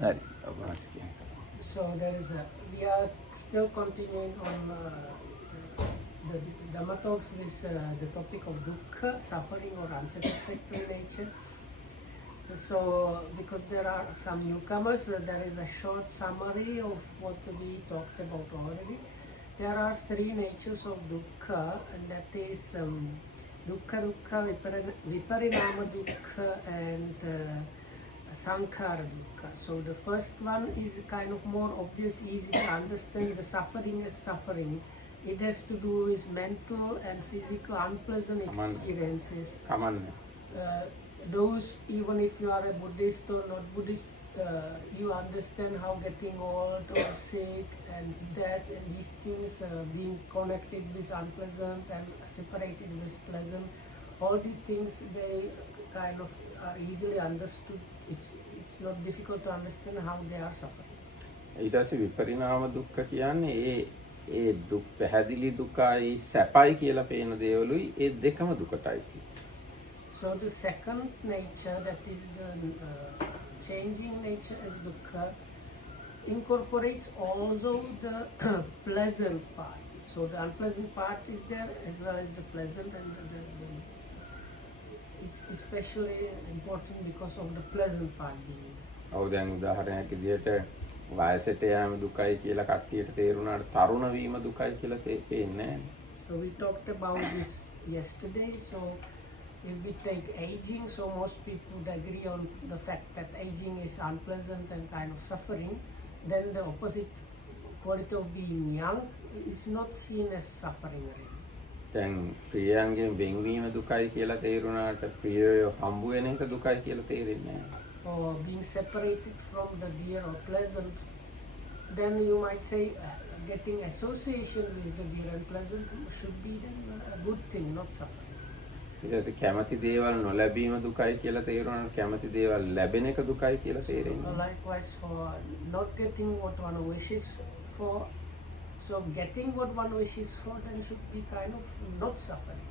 හරි. ඔබ වහන්සේ කියන්නේ. So there is a, we are still continuing on the Dhamma talks with the topic of dukkha, suffering or unsatisfactory nature. So because there are some newcomers, there is a short summary of what we talked about already. There are three natures of dukkha, and that is dukkha, viparinama dukkha, and sankhara dukkha. So the first one is kind of more obvious, easy to understand. The suffering is suffering. It has to do with mental and physical unpleasant experiences. Those, even if you are a Buddhist or not Buddhist, you understand how getting old or sick and death and these things being connected with unpleasant and separated with pleasant. All these things, they kind of are easily understood. It's not difficult to understand how they are suffering. ඊට පස්සේ විපරිණාම දුක්ඛ කියන්නේ ඒ දුක් පැහැදිලි දුකයි සැපයි කියලා පේන දේවලුයි ඒ දෙකම දුකටයි. So the second nature, that is the changing nature as dukkha, incorporates also the pleasant part. So the unpleasant part is there as well as the pleasant, and it's especially important because of the pleasant part being there. ඔව් දැන් උදාහරණයක් විදිහට වයසට යෑම දුකයි කියලා කට්ටියට තේරුණාට තරුණ වීම දුකයි කියලා තේපෙන්නේ නැහැ. So we talked about this yesterday. So if we take aging, so most people would agree on the fact that aging is unpleasant and kind of suffering. Then the opposite quality of being young is not seen as suffering really. දැන් ප්‍රියයන්ගෙන් වෙන්වීම දුකයි කියලා තේරුණාට ප්‍රියය හම්බ වෙන එක දුකයි කියලා තේරෙන්නේ නැහැ. Or being separated from the dear or pleasant, then you might say getting association with the dear and pleasant should be then a good thing, not suffering. ඊට කැමති දේවල් නොලැබීම දුකයි කියලා තේරුණාට කැමති දේවල් ලැබෙන එක දුකයි කියලා තේරෙන්නේ. Likewise for not getting what one wishes for, so getting what one wishes for then should be kind of not suffering.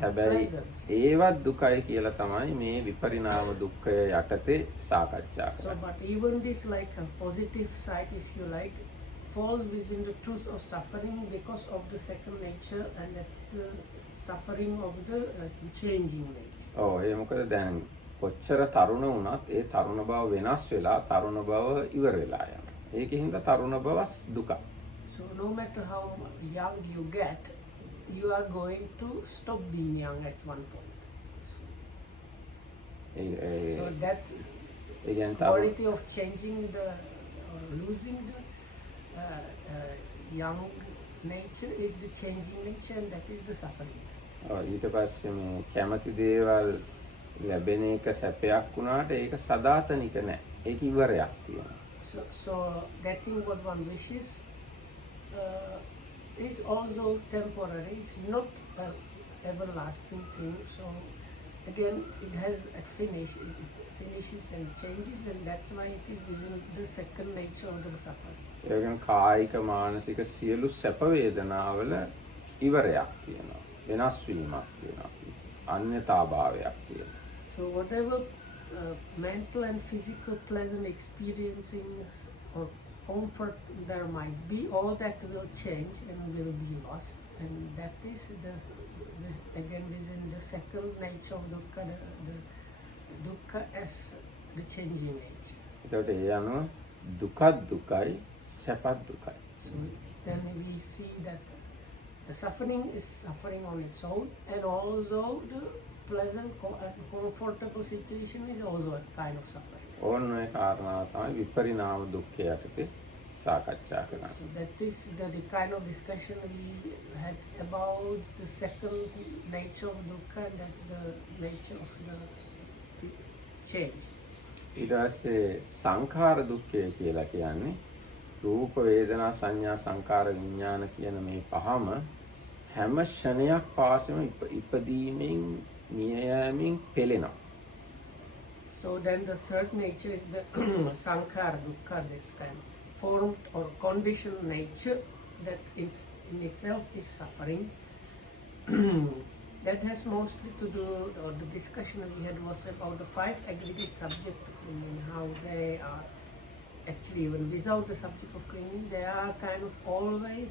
හැබැයි ඒවත් දුකයි කියලා තමයි මේ විපරිණාම දුක්ඛය යටතේ සාකච්ඡා කරන්නේ. So but even this like a positive side, if you like, falls within the truth of suffering because of the second nature, and that's the suffering of the changing nature. ඔව් ඒ මොකද දැන් කොච්චර තරුණ වුණත් ඒ තරුණ බව වෙනස් වෙලා තරුණ බව ඉවර වෙලා යනවා. ඒකෙන්ද තරුණ බව දුක. So no matter how young you get, you are going to stop being young at one point. So that quality of changing the or losing the young nature is the changing nature, and that is the suffering. ඊට පස්සේ මේ කැමති දේවල් ලැබෙන එක සැපයක් වුණාට ඒක සදාතනික නෑ. ඒක ඉවරයක් තියෙනවා. So getting what one wishes is also temporary. It's not an everlasting thing. So again, it has a finish. It finishes and changes, and that's why it is within the second nature of the suffering. ඒකෙන් කායික මානසික සියලු සැප වේදනාවල ඉවරයක් තියෙනවා. වෙනස් වීමක් තියෙනවා. අන්‍යතාභාවයක් තියෙනවා. So whatever mental and physical pleasant experiencing or comfort there might be, all that will change and will be lost, and that is again within the second nature of dukkha, the dukkha as the changing nature. ඒකට ඒ අනුව දුකත් දුකයි සැපත් දුකයි. So then we see that the suffering is suffering on its own, and also the pleasant comfortable situation is also a kind of suffering. ඕන ඔය කාරණාව තමයි විපරිණාම දුක්ඛය යටතේ සාකච්ඡා කරන්නේ. So that is the kind of discussion we had about the second nature of dukkha, and that's the nature of the change. ඊට පස්සේ සංඛාර දුක්ඛය කියලා කියන්නේ රූප වේදනා සංඥා සංකාර විඥාන කියන මේ පහම හැම ක්ෂණයක් පාසෙම ඉපදීමෙන් මියෑමෙන් පෙළෙනවා. So then the third nature is the sankhara dukkha, this kind of formed or conditioned nature that in itself is suffering. That has mostly to do, or the discussion that we had was about the five aggregate subjects and how they are actually even without the subject of cleaning, they are kind of always,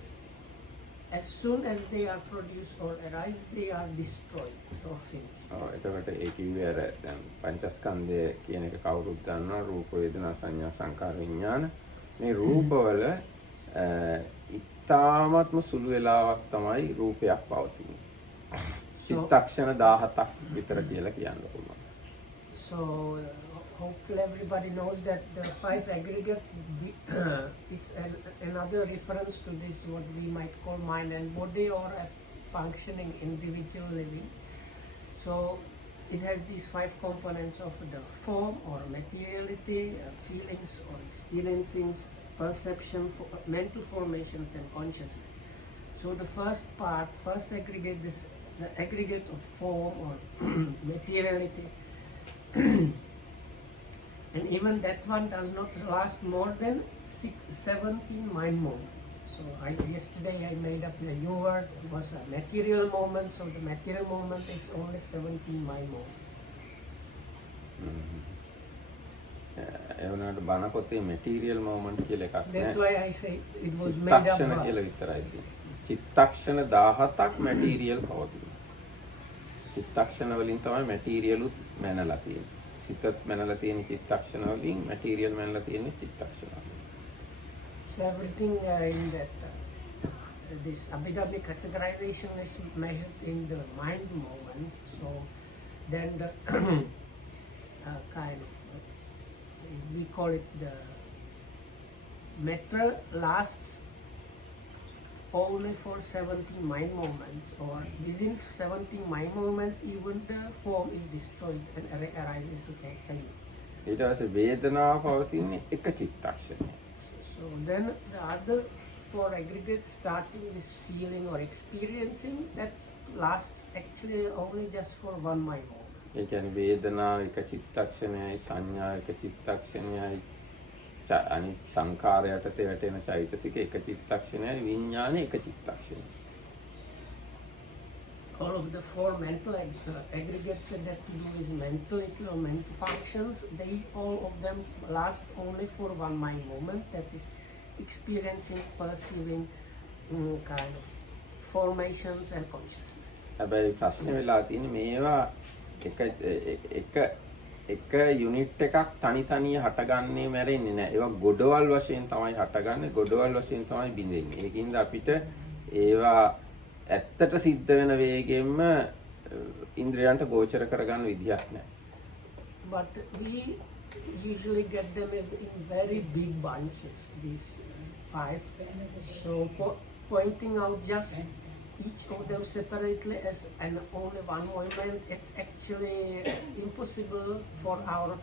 as soon as they are produced or arise, they are destroyed or finished. එතකොට ඒ කිව්වේ අර දැන් පංචස්කන්ධය කියන එක කවුරුත් දන්නවා රූප වේදනා සංඥා සංකාර විඥාන මේ රූපවල ඉතාමත්ම සුළු වෙලාවක් තමයි රූපයක් පවතින්නේ. චිත්තක්ෂණ 17ක් විතර කියලා කියන්න පුළුවන්. So hopefully everybody knows that the 5 aggregates is another reference to this what we might call mind and body or a functioning individual living. So it has these 5 components of the form or materiality, feelings or experiencings, perception, mental formations and consciousness. So the first part, first aggregate, this the aggregate of form or materiality. And even that one does not last more than 17 mind moments. So yesterday I made up a new word. It was a material moment. So the material moment is only 17 mind moments. ඒ වුණාට බණ පොතේ material moment කියලා එකක් නැහැ. That's why I say it was made up. චිත්තක්ෂණ කියලා විතරයි තියෙන්නේ. චිත්තක්ෂණ 17ක් material පවතිනවා. චිත්තක්ෂණ වලින් තමයි material උත් මැනලා තියෙන්නේ. සිතත් මැනලා තියෙන චිත්තක්ෂණ වලින් material මැනලා තියෙන චිත්තක්ෂණ. So everything in that this Abhidhamma categorization is measured in the mind moments. So then the kind of we call it the matter lasts only for 17 mind moments, or within 17 mind moments even the form is destroyed and arises again. ඊට පස්සේ වේදනාව පවතින්නේ එක චිත්තක්ෂණය. So then the other 4 aggregates starting with feeling or experiencing that lasts actually only just for 1 mind moment. ඒ කියන්නේ වේදනාව එක චිත්තක්ෂණයයි සංඥා එක චිත්තක්ෂණයයි අනිත් සංඛාරයටට වැටෙන චෛතසික එක චිත්තක්ෂණයයි විඥාන එක චිත්තක්ෂණයයි. All of the 4 mental aggregates that have to do with mentality or mental functions, they all of them last only for 1 mind moment, that is experiencing, perceiving kind of formations and consciousness. හැබැයි ප්‍රශ්නේ වෙලා තියෙන්නේ මේවා එක යුනිට් එකක් තනි තනිය හටගන්නේ මැරෙන්නේ නැහැ. ඒවා ගොඩවල් වශයෙන් තමයි හටගන්නේ, ගොඩවල් වශයෙන් තමයි බිඳෙන්නේ. ඒකින්ද අපිට ඒවා ඇත්තට සිද්ධ වෙන වේගෙන්ම ඉන්ද්‍රයන්ට ගෝචර කරගන්න විදියක් නැහැ. But we usually get them in very big bunches, these 5. So pointing out just each of them separately as and only one moment is actually impossible for our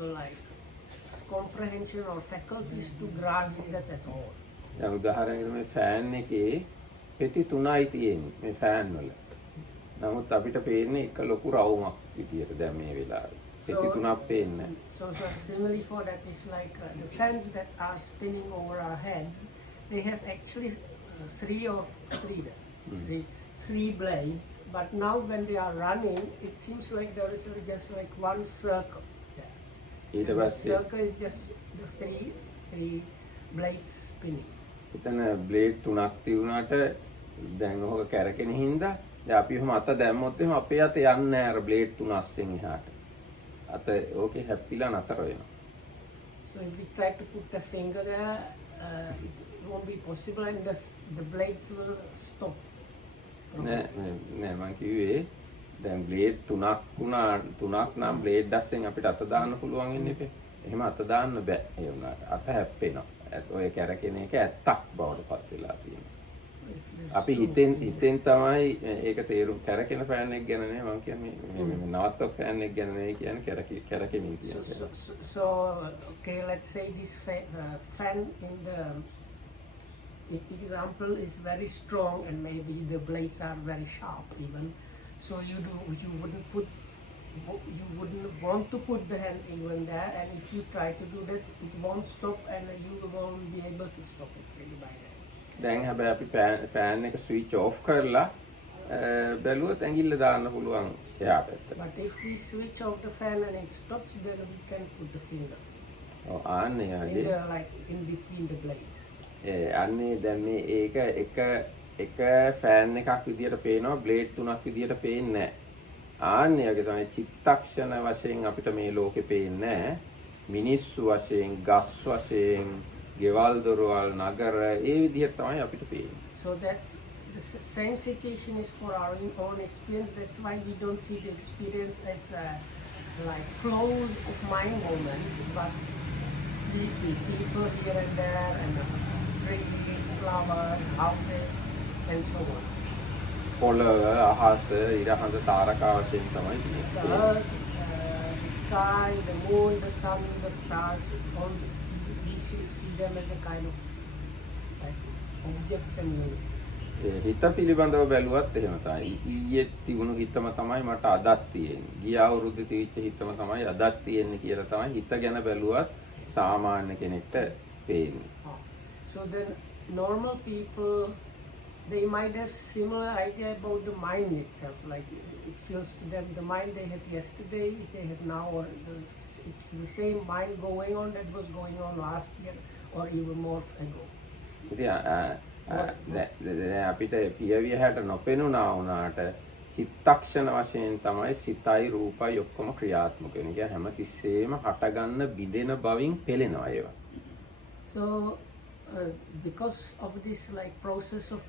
like comprehension or faculties to grasp that at all. දැන් උදාහරණයකට මේ ෆෑන් එකේ පෙති 3යි තියෙන්නේ මේ ෆෑන් වල. නමුත් අපිට පේන්නේ එක ලොකු රවුමක් විදියට දැන් මේ වෙලාවේ. පෙති 3ක් පේන්නේ. So similarly for that is like the fans that are spinning over our heads, they have actually 3 blades, but now when they are running it seems like there is just like one circle there. ඊට The පස්සේ circle is just the three blades spinning. එතන බ්ලේඩ් 3ක් තියුණාට දැන් ඔහක කැරකෙන හින්දා දැන් අපි එහෙම අත දැම්මොත් එහෙම අපේ අත යන්නේ නැහැ අර බ්ලේඩ් 3 අස්සෙන් එහාට. අත ඕකේ හැප්පිලා නතර වෙනවා. So if we try to put the finger there, it won't be possible and the blades will stop. නෑ මම කිව්වේ දැන් බ්ලේඩ් 3ක් නම් බ්ලේඩ් අස්සෙන් අපිට අත දාන්න පුළුවන් ඉන්නේ එකේ. එහෙම අත දාන්න බෑ. ඒ වුණාට අත හැප්පෙනවා. ඔය කැරකෙන එක ඇත්තක් බවට පත් වෙලා තියෙනවා. අපි හිතෙන් තමයි ඒක තේරුම් කැරකෙන ෆෑන් එක ගැන නේ මම කියන්නේ මේ නවත්තක ෆෑන් එක ගැන නේ කියන්නේ කැරකෙමින් කියන්නේ. So okay, let's say this fan in the example is very strong and maybe the blades are very sharp even. So you wouldn't want to put the hand even there, and if you try to do that it won't stop and you won't be able to stop it really by that. දැන් හැබැයි අපි ෆෑන් එක switch of කරලා බැලුවොත් ඇඟිල්ල දාන්න පුළුවන් එහා පැත්තට. But if we switch off the fan and it stops, then we can put the finger. ඔව් ආන්නේ in වගේ the like in between the blades. අන්නේ දැන් මේ ඒක එක ෆෑන් එකක් විදියට පේනවා බ්ලේඩ් තුනක් විදියට පේන්නේ නැහැ. ආන්නේ වගේ තමයි චිත්තක්ෂණ වශයෙන් අපිට මේ ලෝකේ පේන්නේ නැහැ. මිනිස්සු වශයෙන්, ගස් වශයෙන්, ගෙවල් දොරවල්, නගර ඒ විදිහට තමයි අපිට පේන්නේ. So that's the same situation is for our own experience. That's why we don't see the experience as like flows of mind moments, but we see people here and there, and trees, flowers, houses, and so on. පොළව, අහස, ඉරහඳ තාරකා වශයෙන් තමයි The තියෙන්නේ. earth, the sky, the moon, the sun, the stars, all we should see them as a kind of like objects and units. හිත පිළිබඳව බැලුවත් එහෙම තමයි. ඊයේ තිබුණු හිතම තමයි මට අදත් තියෙන්නේ. ගිය අවුරුද්දේ තිබිච්ච හිතම තමයි අදත් තියෙන්නේ කියලා තමයි හිත ගැන බැලුවත් සාමාන්‍ය කෙනෙක්ට පේන්නේ. So then normal people, they might have similar idea about the mind itself. Like it feels to them the mind they had yesterday, they have now, or it's the same mind going on that was going on last year or even more ago. දැන් අපිට පියවිය හැට නොපෙනුණා වුණාට චිත්තක්ෂණ වශයෙන් තමයි සිතයි රූපයි ඔක්කොම ක්‍රියාත්මක වෙන්නේ. කියන්නේ හැම තිස්සෙම හටගන්න බිඳෙන බවින් පෙළෙනවා ඒවා. So because of this like process of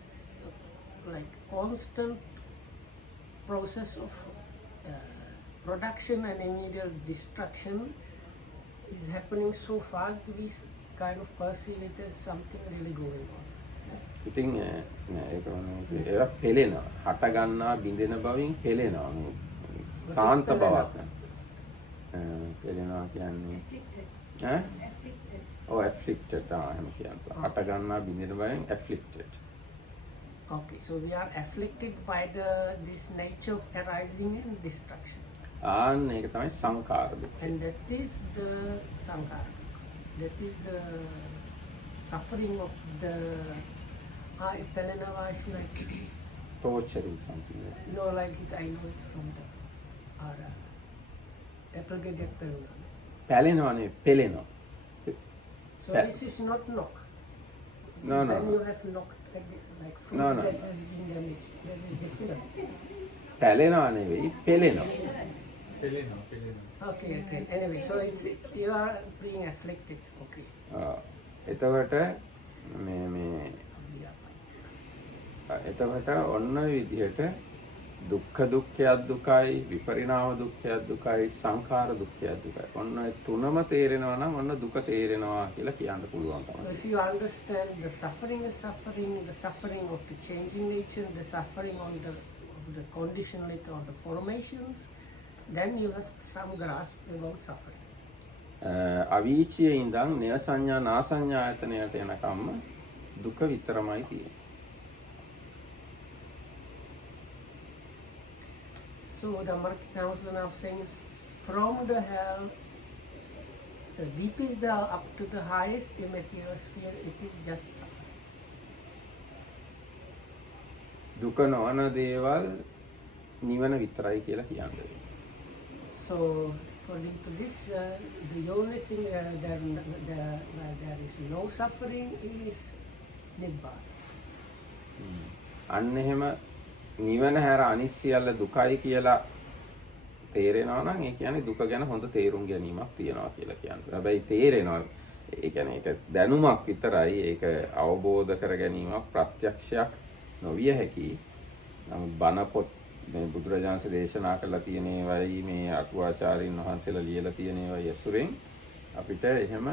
like constant process of production and immediate destruction is happening so fast, we kind of perceive it as something really going on. ඉතින් ඒක ඒවා පෙළෙනවා. හටගන්නා බිඳෙන බවින් පෙළෙනවා. මේ සාන්ත බවක්. පෙළෙනවා කියන්නේ ඈ? Oh, afflicted. එහෙම කියනවා. හටගන්නා බිඳෙන බවින් afflicted. Okay, so we are afflicted by this nature of arising and destruction. ආන්න ඒක තමයි සංකාර දුක. And that is the sankhara. That is the suffering of the Pelenava is like Torturing something. no, like it. I know it from the Applegate Pelena. පැලෙනවා නේ පෙළෙනවා. So this is not knock. No, no, When no. you have knocked like fruit No, no, that no. has been damaged, that is different. පැලෙනවා නෙවෙයි පෙළෙනවා. Okay, okay. Anyway, so it's you are being afflicted. Okay. එතකොට එතකොට ඔන්න විදිහට දුක්ඛ දුක්ඛයක් දුකයි විපරිණාම දුක්ඛයක් දුකයි සංඛාර දුක්ඛයක් දුකයි. ඔන්න ඒ තුනම තේරෙනවා නම් ඔන්න දුක තේරෙනවා කියලා කියන්න පුළුවන් So තමයි. if you understand the suffering is suffering, the suffering of the changing nature, the suffering of the conditionality or the formations, then you have some grasp about suffering. අවීචියේ ඉඳන් නය සංඥා නා සංඥා ආයතනයට එනකම්ම දුක විතරමයි තියෙන්නේ. So the Marketans are now saying from the hell, the deepest down up to the highest immaterial sphere, it is just suffering. දුක නොවන දේවල් නිවන විතරයි කියලා කියන්නේ. So according to this, the only thing where there is no suffering is Nibbana. අන්න එහෙම නිවන හැර අනිත් සියල්ල දුකයි කියලා තේරෙනවා නම් ඒ කියන්නේ දුක ගැන හොඳ තේරුම් ගැනීමක් තියෙනවා කියලා කියන්නේ. හැබැයි තේරෙනවා ඒ කියන්නේ ඒක දැනුමක් විතරයි. ඒක අවබෝධ කර ගැනීමක් ප්‍රත්‍යක්ෂයක් නොවිය හැකියි. නමුත් බණ පොත් මේ බුදුරජාණන්සේ දේශනා කළා තියෙන ඒවායි මේ අටුවාචාරින් වහන්සේලා ලියලා තියෙන ඒවායි ඇසුරෙන් අපිට එහෙම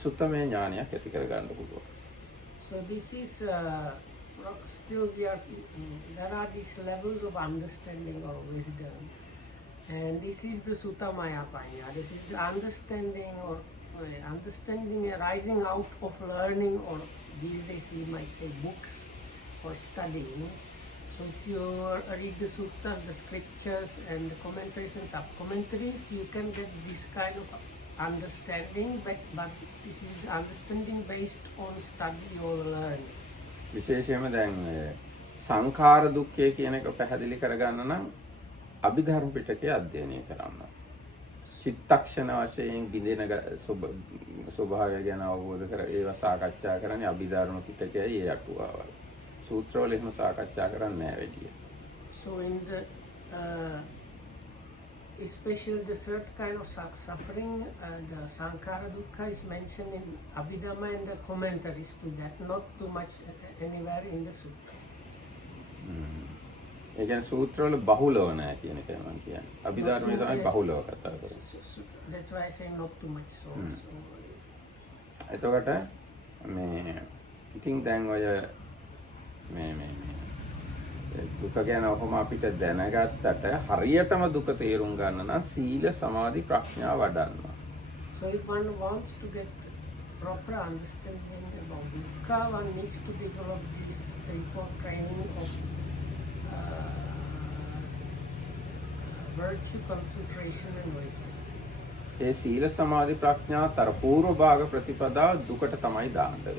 සුත්තමේ ඥානයක් ඇති කර ගන්න පුළුවන්. So this is still there are these levels of understanding or wisdom, and this is the Sutta Maya Panya. This is the understanding or understanding arising out of learning, or these days we might say books or studying. So if you read the suttas, the scriptures and the commentaries and sub-commentaries, you can get this kind of understanding, but this is the understanding based on study or learning. විශේෂයෙන්ම දැන් සංඛාර දුක්ඛය කියන එක පැහැදිලි කරගන්න නම් අභිධර්ම පිටකය අධ්‍යයනය කරන්න. චිත්තක්ෂණ වශයෙන් බිඳෙන ස්වභාවය ගැන අවබෝධ කර ඒවා සාකච්ඡා කරන්නේ අභිධර්ම පිටකයයි ඒ අටුවාවල්. සූත්‍රවල එහෙම සාකච්ඡා කරන්නේ නැහැ වැඩි. So in the especially the third kind of suffering, the Sankhara Dukkha is mentioned in Abhidhamma and the commentaries to that, not too much anywhere in the sutras. ඒ කියන්නේ සූත්‍රවල බහුලව නැහැ කියන එකයි මම කියන්නේ. අභිධර්මයේ තමයි බහුලව කතා කරන්නේ. That's why I say not too much. එතකොට මේ ඉතින් දැන් ඔය මේ දුක ගැන ඔහොම අපිට දැනගත්තට හරියටම දුක තේරුම් ගන්න නම් සීල සමාධි ප්‍රඥා වඩන්න. So if one wants to get proper understanding about dukkha, one needs to develop this threefold training of virtue, concentration and wisdom. ඒ සීල සමාධි ප්‍රඥා තර පූර්ව භාග ප්‍රතිපදා දුකට තමයි දාන්නේ.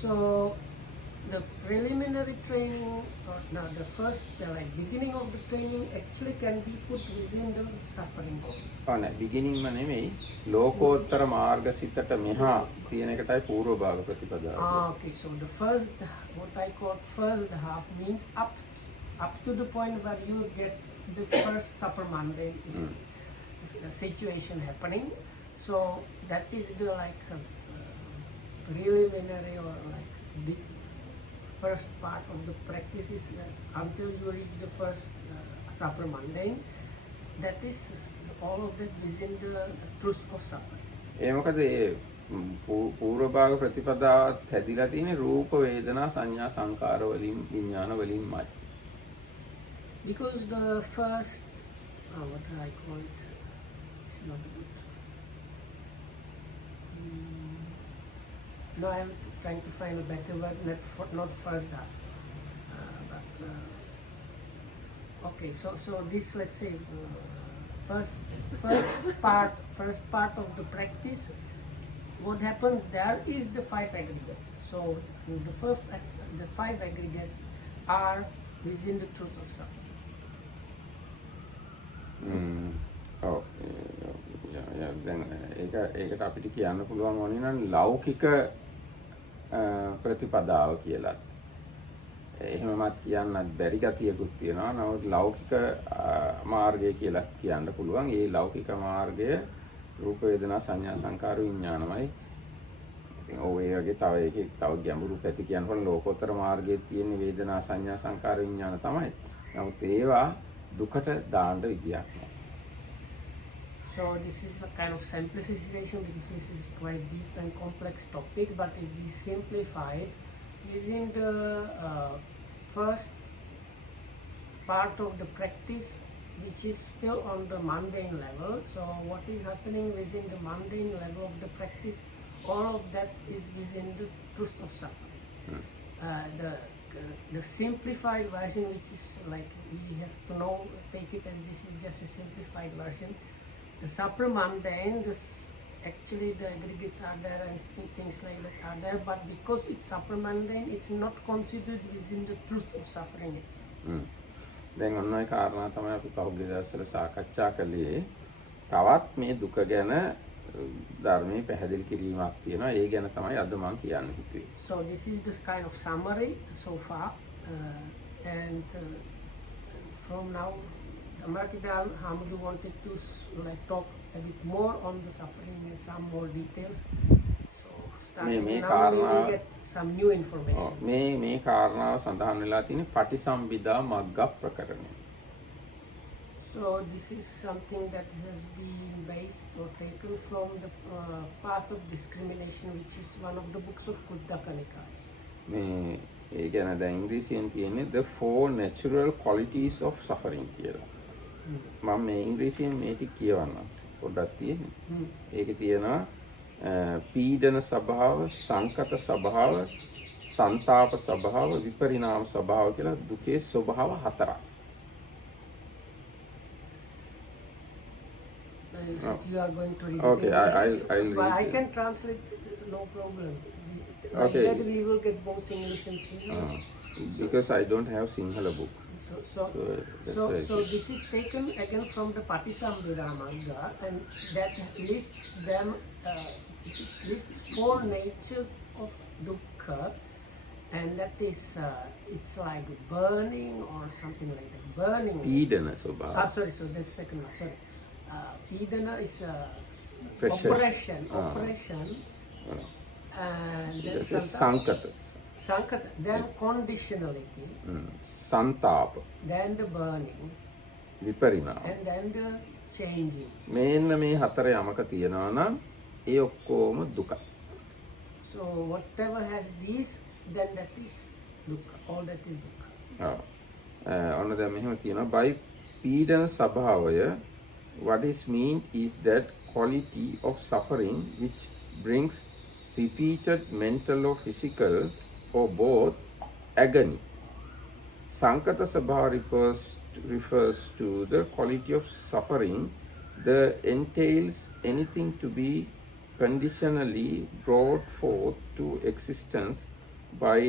So the preliminary training, or no, the first, like beginning of the training actually can be put within the suffering also. නැහැ beginning ම නෙමෙයි ලෝකෝත්තර මාර්ග සිතට මෙහා තියෙන එකටයි පූර්ව භාග ප්‍රතිපදාව. Okay, so the first, what I call first half means up to the point where you get the first supermundane situation happening. So that is the like preliminary or like the first part of the practice is until you reach the first supermundane. That is all of that within the truth of suffering. ඒ මොකද ඒ පූර්ව භාග ප්‍රතිපදාවත් හැදිලා තියෙන්නේ රූප වේදනා සංඥා සංකාර වලින් විඥාන වලින්මයි. Because the first, what do I call it? It's not good. No, I'm trying to find a better word, not first half. But okay, so this, let's say, first part of the practice, what happens there is the 5 aggregates. So the 5 aggregates are within the truth of suffering. දැන් ඒකට අපිට කියන්න පුළුවන් වුණේ නම් ලෞකික ප්‍රතිපදාව කියලා. එහෙමවත් කියන්නත් බැරි ගතියකුත් තියෙනවා. නමුත් ලෞකික මාර්ගය කියලා කියන්න පුළුවන්. ඒ ලෞකික මාර්ගය රූප වේදනා සංඥා සංකාර විඥානමයි. ඉතින් ඔය වගේ තව ගැඹුරු පැති කියනකොට ලෝකෝත්තර මාර්ගයේ තියෙන වේදනා සංඥා සංකාර විඥාන තමයි. නමුත් ඒවා දුකට දාන්න විදියක් නෑ. So this is a kind of simplification because this is quite deep and complex topic, but if we simplify it within the first part of the practice, which is still on the mundane level. So what is happening within the mundane level of the practice, all of that is within the truth of suffering. The simplified version, which is like we have to know, take it as this is just a simplified version. The supramundane, actually the aggregates are there and things like that are there, but because it's supramundane, it's not considered within the truth of suffering itself. දැන් ඔන්න ඔය කාරණා තමයි අපි පහුගිය දවස්වල සාකච්ඡා කළේ. තවත් මේ දුක ගැන ධර්මයේ පැහැදිලි කිරීමක් තියෙනවා. ඒ ගැන තමයි අද මම කියන්න හිතුවේ. So this is this kind of summary so far, and from now Amartidal Hamdu wanted to like talk a bit more on the suffering and some more details. So starting now we will get some new information. මේ කාරණාව සඳහන් වෙලා තියෙන්නේ පටිසම්භිදා මග්ග ප්‍රකරණය. So this is something that has been based or taken from the path of discrimination, which is one of the books of Kuddaka Nikaya. මේ ඒ ගැන දැන් ඉංග්‍රීසියෙන් තියෙන්නේ the 4 natural qualities of suffering කියලා. මම මේ ඉංග්‍රීසියෙන් මේ ටික කියවන්නම්. පොඩ්ඩක් තියෙන්නේ. ඒකේ තියෙනවා පීඩන ස්වභාව, සංකත ස්වභාව, සංతాප ස්වභාව, විපරිණාම ස්වභාව කියලා දුකේ ස්වභාව 4ක්. You are going to read okay, I'll but read I can translate, no problem. Okay. That we will get both English and Sinhala. Because I don't have Sinhala book. that's So, why so this is taken again from the Patisambhidamagga, and that lists them. It lists 4 natures of dukkha, and that is it's like burning or something like that. Burning. පීඩන ස්වභාව. Sorry. So that's second one. Sorry. Pidana is Pressure. oppression. Ah. Oppression. And then This is සංකත. Sankata. Then conditionality. සන්තාප. Then the burning. විපරිණාම. And then the changing. මේන්න මේ 4 යමක තියෙනවා නම් ඒ ඔක්කොම දුකයි. So whatever has these, then that is dukkha. All that is dukkha. ඔන්න දැන් මෙහෙම තියෙනවා by පීඩන ස්වභාවය what is mean is that quality of suffering which brings repeated mental or physical or both agony. Sankata Sabha refers to the quality of suffering that entails anything to be conditionally brought forth to existence by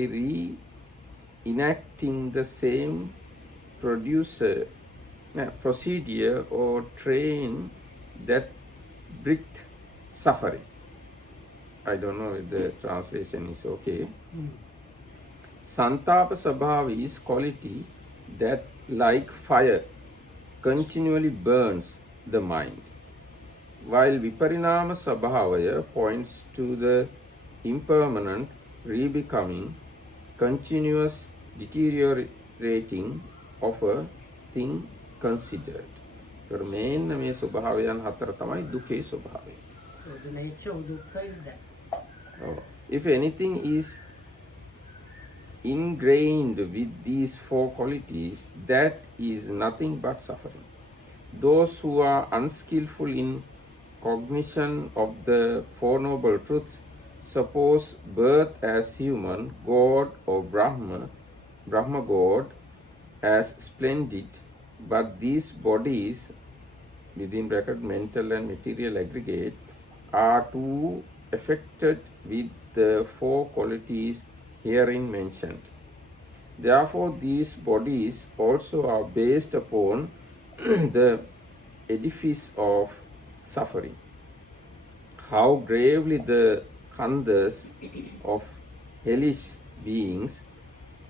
reenacting the same procedure or train that brought suffering. I don't know if the translation is okay. Santapa Sabhava is quality that, like fire, continually burns the mind, while Viparinama Sabhavaya points to the impermanent, rebecoming, continuous deteriorating of a thing considered. So main මේ ස්වභාවයන් 4 තමයි දුකේ ස්වභාවය. So the nature of dukkha is that. If anything is ingrained with these 4 qualities, that is nothing but suffering. Those who are unskillful in cognition of the 4 noble truths suppose birth as human, God or Brahma God, as splendid, but these bodies, within bracket mental and material aggregate, are too affected with the 4 qualities herein mentioned. Therefore, these bodies also are based upon the edifice of suffering. How gravely the khandhas of hellish beings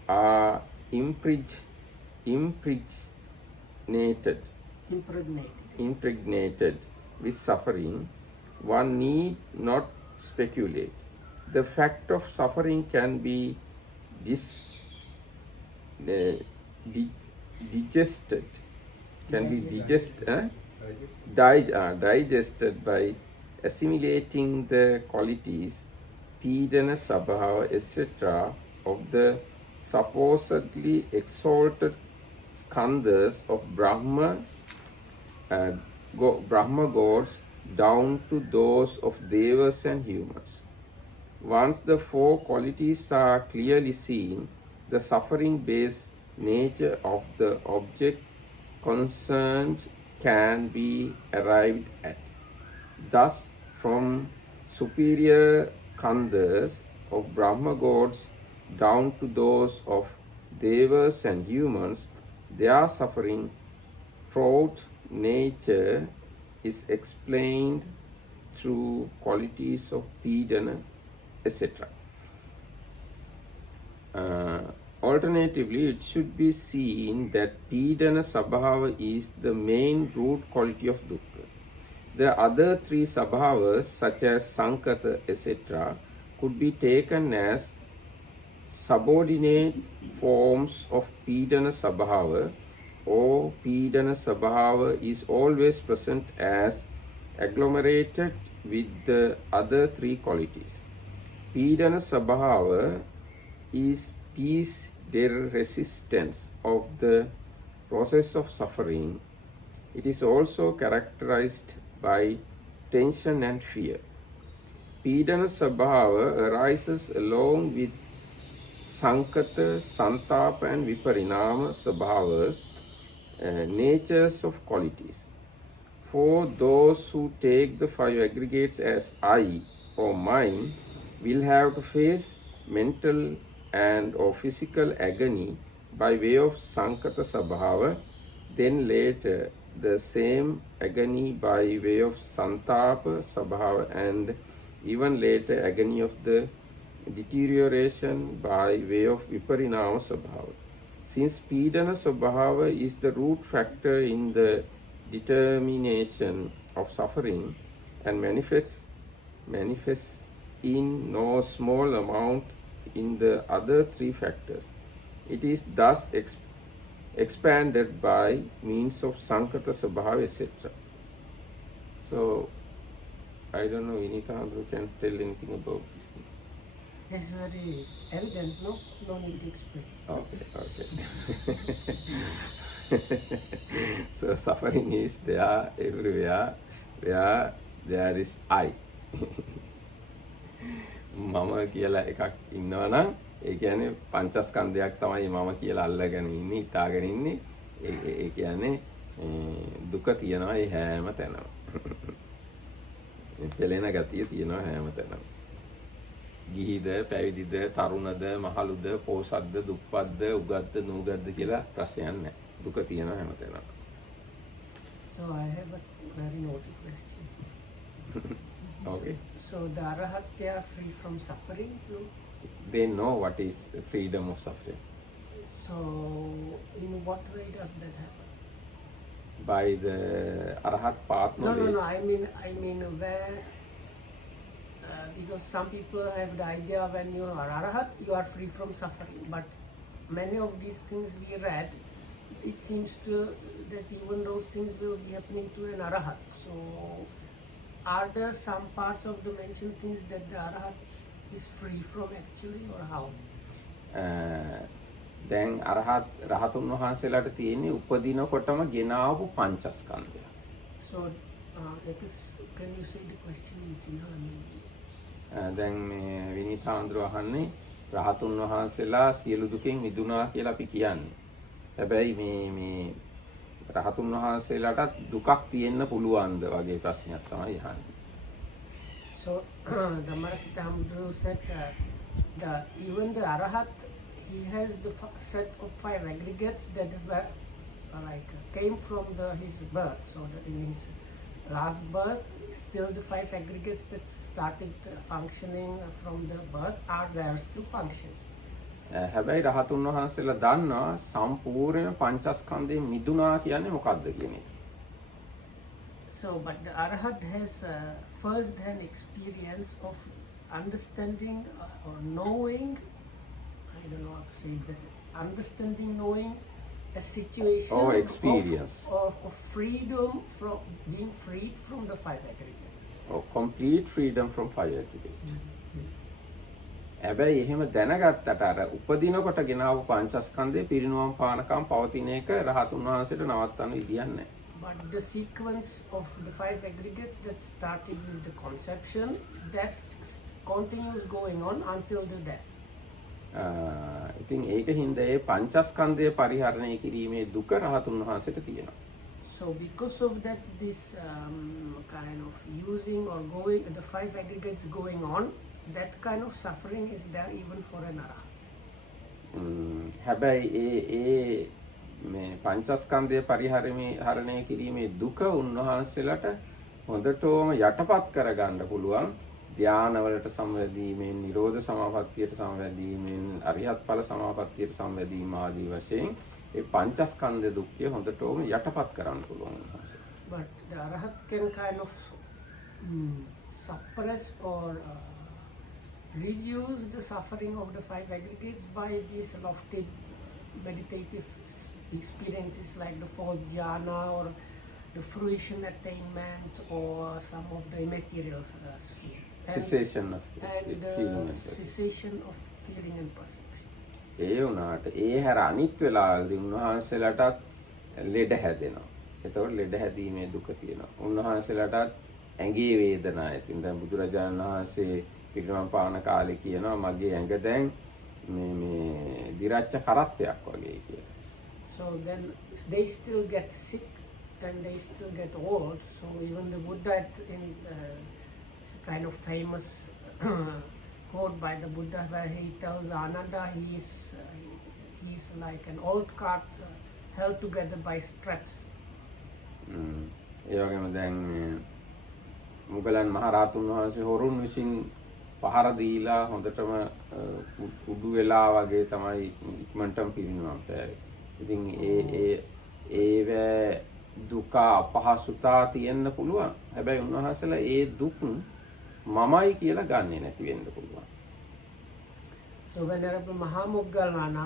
are impregnated with suffering, one need not speculate. The fact of suffering can be digested by assimilating the qualities, pidana, sabhava, etc. of the supposedly exalted skandhas of Brahma gods down to those of devas and humans. Once the 4 qualities are clearly seen, the suffering-based nature of the object concerned can be arrived at. Thus, from superior khandhas of Brahma gods down to those of devas and humans, their suffering throughout nature is explained through qualities of pidana, etc. Alternatively, it should be seen that pidana sabhava is the main root quality of dukkha. The other 3 sabhavas, such as sankata, etc., could be taken as subordinate forms of pidana sabhava, or pidana sabhava is always present as agglomerated with the other 3 qualities. Pidana sabhava is peace resistance of the process of suffering. It is also characterized by tension and fear. Pidana sabhava arises along with sankata, santapa and viparinama sabhavas, natures of qualities. For those who take the 5 aggregates as I or mine will have to face mental and or physical agony by way of Sankata Sabhava, then later the same agony by way of Santapa Sabhava, and even later agony of the deterioration by way of Viparinama Sabhava. Since Pidana Sabhava is the root factor in the determination of suffering and manifests in no small amount in the other three factors, it is thus expanded by means of Sankata Sabhava, etc. So, I don't know, Vinita, you can tell anything about this? It's very evident, no? No need to explain. Okay. So, suffering is there everywhere where there is I. මම කියලා එකක් ඉන්නවා නම් ඒ කියන්නේ පංචස්කන්ධයක් තමයි මම කියලා අල්ලගෙන ඉන්නේ, හිතාගෙන ඉන්නේ. ඒ කියන්නේ දුක තියනවා ඒ හැම තැනම. පෙළෙන ගතිය තියනවා හැම තැනම. ගිහිද, පැවිදිද, තරුණද, මහලුද, පෝසත්ද, දුප්පත්ද, උගත්ද, නූගත්ද කියලා ප්‍රශ්නයක් නැහැ. දුක තියනවා හැම තැනම. So I have a very naughty question. Okay. So the arahats, they are free from suffering, no? They know what is freedom of suffering. So in what way does that happen? By the arahat path knowledge. No. I mean where, because some people have the idea when you are arahat, you are free from suffering. But many of these things we read, it seems to that even those things will be happening to an arahat. So are there some parts of the mentioned things that the arahat is free from actually, or how? දැන් රහතුන් වහන්සේලාට තියෙන්නේ උපදිනකොටම ගෙනාවු පංචස්කන්ධය. So can you say the question in Sinhala? දැන් මේ විනීතාන්දර අහන්නේ රහතුන් වහන්සේලා සියලු දුකෙන් මිදුණා කියලා අපි කියන්නේ. හැබැයි මේ රහතුන් වහන්සේලාට දුකක් තියෙන්න පුළුවන්ද වගේ ප්‍රශ්නයක් තමයි අහන්නේ. So the Marakita Hamudru said that even the arahat, he has the set of 5 aggregates that were came from his birth. So that in his last birth, still the 5 aggregates that started functioning from the birth are there still functioning. හැබැයි රහතුන් වහන්සේලා දන්නවා සම්පූර්ණ පංචස්කන්ධයෙන් මිදුණා කියන්නේ මොකක්ද කියන එක. So but the arahat has first hand experience of understanding or knowing, I don't know how to say that, understanding, knowing a situation experience of freedom from being freed from the 5 aggregates. Complete freedom from 5 aggregates. හැබැයි එහෙම දැනගත්තට අර උපදිනකොට ගෙනාවු පංචස්කන්ධේ පිරිනුවම් පානකම් පවතින එක රහතුන් වහන්සේට නවත්තන්න විදියක් නැහැ. But the sequence of the 5 aggregates that started with the conception, that continues going on until the death. ඉතින් ඒක හින්දා ඒ පංචස්කන්ධය පරිහරණය කිරීමේ දුක රහතුන් වහන්සේට තියෙනවා. So because of that, this kind of using or going, the 5 aggregates going on, that kind of suffering is there even for an arahat. හැබැයි ඒ මේ පංචස්කන්ධය පරිහරණය කිරීමේ දුක උන්වහන්සේලාට හොඳටම යටපත් කරගන්න පුළුවන් ධානවලට සම්වැදීමෙන්, නිරෝධ සමාපත්තියට සම්වැදීමෙන්, අරිහත් ඵල සමාපත්තියට සම්වැදීම ආදී වශයෙන් ඒ පංචස්කන්ධ දුක්ඛය හොඳටම යටපත් කරන්න පුළුවන් උන්වහන්සේ. But the arahat can kind of suppress or reduce the suffering of the 5 aggregates by these lofty meditative experiences like the 4th jhana or the fruition attainment or some of the immaterial cessation of feeling and cessation of feeling and perception. ඒ වුණාට ඒ හැර අනිත් වෙලාවලදී උන්වහන්සේලාටත් ලෙඩ හැදෙනවා. ඒතකොට ලෙඩ හැදීමේ දුක තියෙනවා. උන්වහන්සේලාටත් ඇඟේ වේදනා ඇති. දැන් බුදුරජාණන් වහන්සේ පිරිනමන පාන කාලේ කියනවා මගේ ඇඟ දැන් මේ දිරච්ච කරත්තයක් වගේ කියලා. So then they still get sick and they still get old. So even the Buddha in kind of famous quote by the Buddha where he tells Ananda he's like an old cart held together by straps. ඒ වගේම දැන් මුගලන් මහරහතුන් වහන්සේ හොරුන් විසින් පහර දීලා හොඳටම කුඩු වෙලා වගේ තමයි ඉක්මනටම පිරිනවම් පෑවේ. ඉතින් ඒව දුක අපහසුතා තියෙන්න පුළුවන්. හැබැයි උන්වහන්සේලා ඒ දුක් මමයි කියලා ගන්නෙ නැති වෙන්න පුළුවන්. So Venerable Mahamoggallana,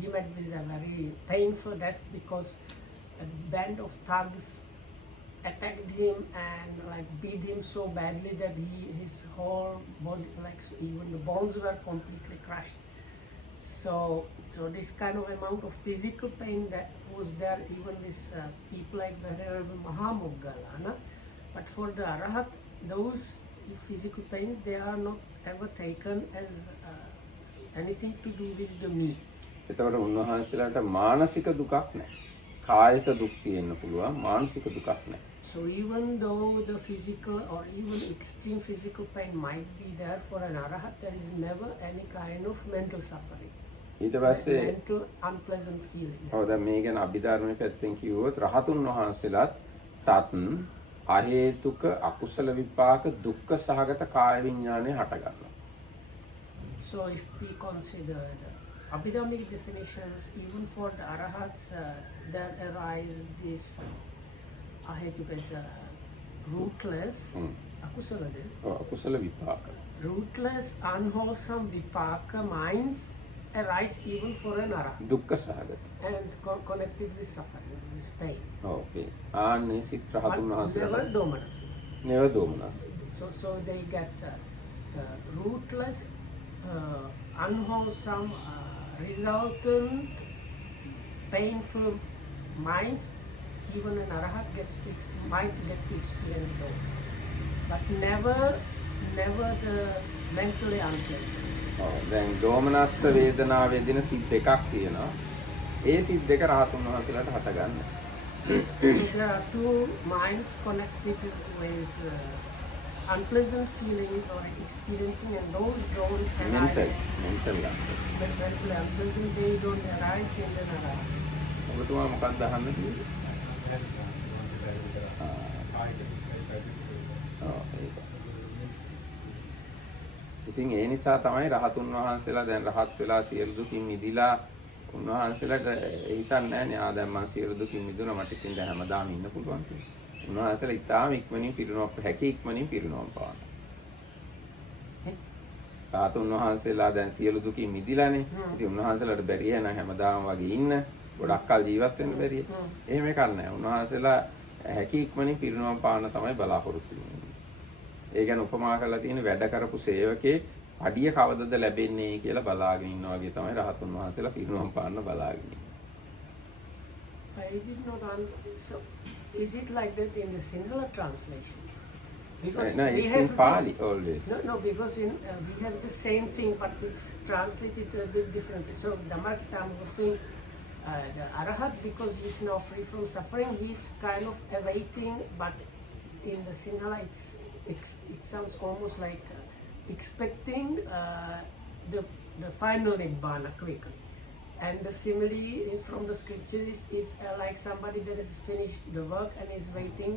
he met with a very painful death because a band of thugs attacked him and like beat him so badly that his whole body, like so even the bones were completely crushed. So this kind of amount of physical pain that was there even with people like Venerable Mahamoggallana. But for the Arahat, those physical pains, they are not ever taken as anything to do with the me. එතකොට උන්වහන්සේලාට මානසික දුකක් නැහැ. කායික දුක් තියෙන්න පුළුවන්, මානසික දුකක් නැහැ. So even though the physical or even extreme physical pain might be there for an Arahat, there is never any kind of mental suffering. ඊට පස්සේ mental unpleasant feeling. ඔව් දැන් මේ ගැන අභිධර්මයේ පැත්තෙන් කිව්වොත් රහතුන් වහන්සේලාත් අහේතුක අකුසල විපාක දුක්ඛ සහගත කාය විඥානය හට ගන්නවා. So if we consider the Abhidharmic definitions, even for the Arahats, there arise this ahetuka as rootless akusala. අකුසල විපාක. Rootless, unwholesome vipaka minds arise even for an Arahat. දුක්ඛ සහගත. And connected with suffering, with pain. Okay. ආන්නේ සිත් රහතුන් But never වහන්සේලා dominance. never dominance. So they get rootless, unwholesome, resultant, painful minds. Even an Arahat might get to experience those, but never the mentally unpleasant. දැන් දෝමනස්ස වේදනාව වේදින සිත් දෙකක් තියෙනවා. ඒ සිත් දෙක රහතුන් වහන්සේලාට හටගන්නේ. There are two minds connected with unpleasant feelings or experiencing, and those don't arise. mental Mentally unpleasant, they don't arise in the Arahat. ඔබතුමා මොකක්ද අහන්න කිව්වේ? ඉතින් ඒ නිසා තමයි රහතුන් වහන්සේලා දැන් රහත් වෙලා සියලු දුකින් මිදිලා උන්වහන්සේලාට හිතන්නේ නැහැ නේ දැන් මම සියලු දුකින් මිදුණා මට ඉතින් දැන් හැමදාම ඉන්න පුළුවන් කියලා. උන්වහන්සේලා ඉතාම ඉක්මනින් පිරිනොම් හැකි ඉක්මනින් පිරිනොම් පාන. රහතුන් වහන්සේලා දැන් සියලු දුකින් මිදිලානේ. ඉතින් උන්වහන්සේලාට බැරිය නම් හැමදාම වගේ ඉන්න ගොඩක් කල් ජීවත් වෙන්න බැරිය. එහෙම එකක් නැහැ. උන්වහන්සේලා හැකි ඉක්මනින් පිරිනොම් පාන තමයි බලාපොරොත්තු වෙන්නේ. ඒ ගැන උපමා කරලා තියෙන වැඩ කරපු සේවකේ අඩිය කවදද ලැබෙන්නේ කියලා බලාගෙන ඉන්නා වගේ තමයි රහතුන් වහන්සේලා පිරිනොම් පාන්න බලාගෙන ඉන්නේ. I did not understand. So, is it like that in the Sinhala translation? Because No, we it's have in Pali always. No, because we have the same thing, but it's translated a bit differently. So, Dhammatam was saying the Arahat, because he's now free from suffering, he's kind of awaiting, but in the Sinhala, it sounds almost like expecting the final Nibbana quickly. And the simile from the scriptures is like somebody that has finished the work and is waiting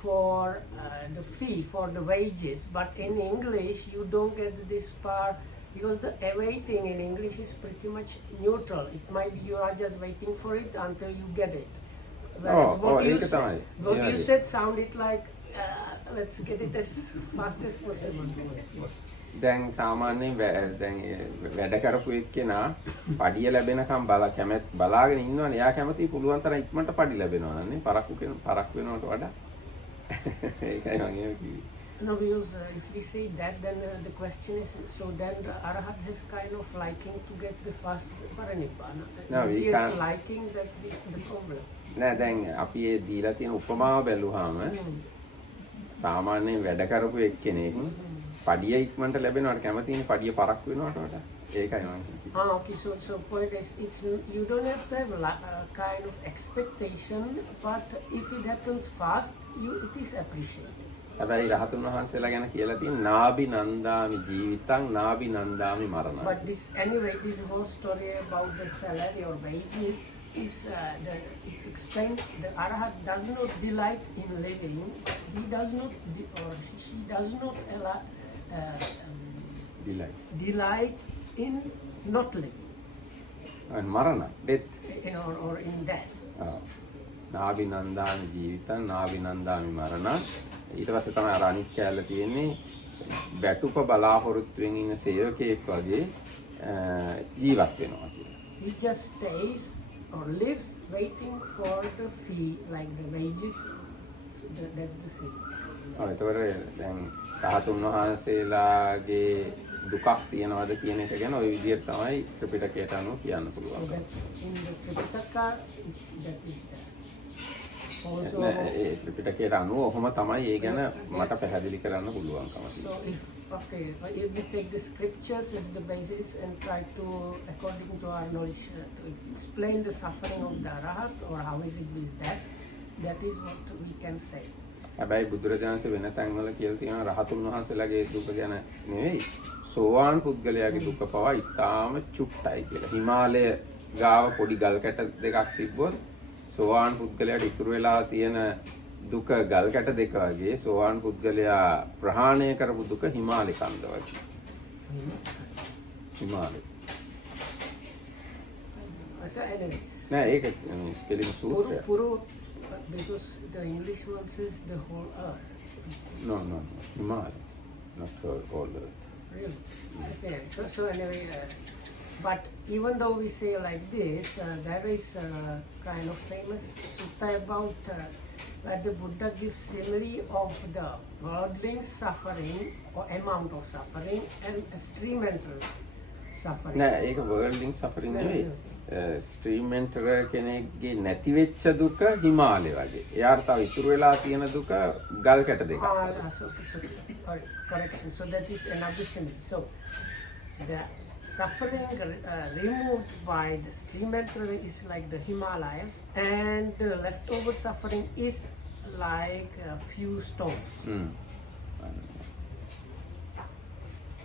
for the fee, for the wages. But in English, you don't get this part because the awaiting in English is pretty much neutral. It might be you are just waiting for it until you get it. Whereas what you said sounded like let's get it as fast as possible. දැන් සාමාන්‍යයෙන් දැන් වැඩ කරපු එක්කෙනා පඩිය ලැබෙනකම් බලාගෙන ඉන්නවනේ. එයා කැමති පුළුවන් තරම් ඉක්මනට පඩි ලැබෙනවා නන්නේ පරක්කු වෙනවට වඩා. ඒකයි මම කිව්වේ. No, because if we say that, then the question is, so then the Arahat has kind of liking to get the fast Paranibbana. No, if we he is can't. liking, that is the problem. නෑ දැන් අපි ඒ දීලා තියෙන උපමාව බැලුවාම සාමාන්‍යයෙන් වැඩ කරපු එක්කෙනෙක් පඩිය ඉක්මනට ලැබෙනවට කැමතිනේ පඩිය පරක්කු වෙනවට වඩා. ඒකයි මම කියන්නේ. Okay, so point is, you don't have to have a kind of expectation, but if it happens fast, it is appreciated. හැබැයි රහතුන් වහන්සේලා ගැන කියලා තියෙන නාබි නන්දාමි ජීවිතං නාබි නන්දාමි මරණං. But this anyway, this whole story about the salary or wages is it's explained. The Arahat does not delight in living. He does not or she does not delight in not living. මරණ death. Or in death. නාබි නන්දාමි ජීවිතං නාබි නන්දාමි මරණං. ඊට පස්සේ තමයි අර අනිත් කැලල තියෙන්නේ බැටුප බලාපොරොත්තුෙන් ඉන්න සේවකයෙක් වගේ ජීවත් වෙනවා කියලා. He just stays or lives waiting for the fee, like the wages. So that's the thing. ඒතකොට දැන් රහතුන් වහන්සේලාගේ දුකක් තියනවාද කියන එක ගැන ওই විදිහට තමයි ත්‍රිපිටකයට අනුව කියන්න පුළුවන්. That's in the Tripitaka, that is there. Also, ඒ ත්‍රිපිටකයට අනුව ඔහොම තමයි ඒ ගැන මට පැහැදිලි කරන්න පුළුවන්කම so if we take the scriptures as the basis and try to, according to our knowledge, to explain the suffering of the Arahat or how is it with death, that is what we can say. හැබැයි බුදුරජාණන්සේ වෙන තැන්වල කියලා තියෙනවා රහතුන් වහන්සේලාගේ දුක ගැන නෙවෙයි සෝවාන් පුද්ගලයාගේ දුක පවා ඉතාම චුට්ටයි කියලා. හිමාලය ගාව පොඩි ගල් කැට දෙකක් තිබ්බොත් සෝවාන් පුද්ගලයාට ඉතුරු වෙලා තියෙන දුක ගල් කැට දෙක වගේ සෝවාන් පුද්ගලයා ප්‍රහාණය කරපු දුක හිමාලය කන්ද වගේ. හිමාලය. නෑ ඒක ස්කෙලින් සූත්‍රය. Because the English one says the whole earth. No. Himalaya. Not all earth. Really? Okay. So anyway, but even though we say like this, there is a kind of famous sutta about where the Buddha gives summary of the worldling suffering or amount of suffering and experimental suffering. නෑ ඒක worldling suffering නෙවෙයි. experimental කෙනෙක්ගේ නැති වෙච්ච දුක හිමාලය වගේ. එයාට තව ඉතුරු වෙලා තියෙන දුක ගල් කැට දෙකක්. Correction. So that is an addition. So the suffering removed by the experimental is like the Himalayas, and the leftover suffering is like a few stones.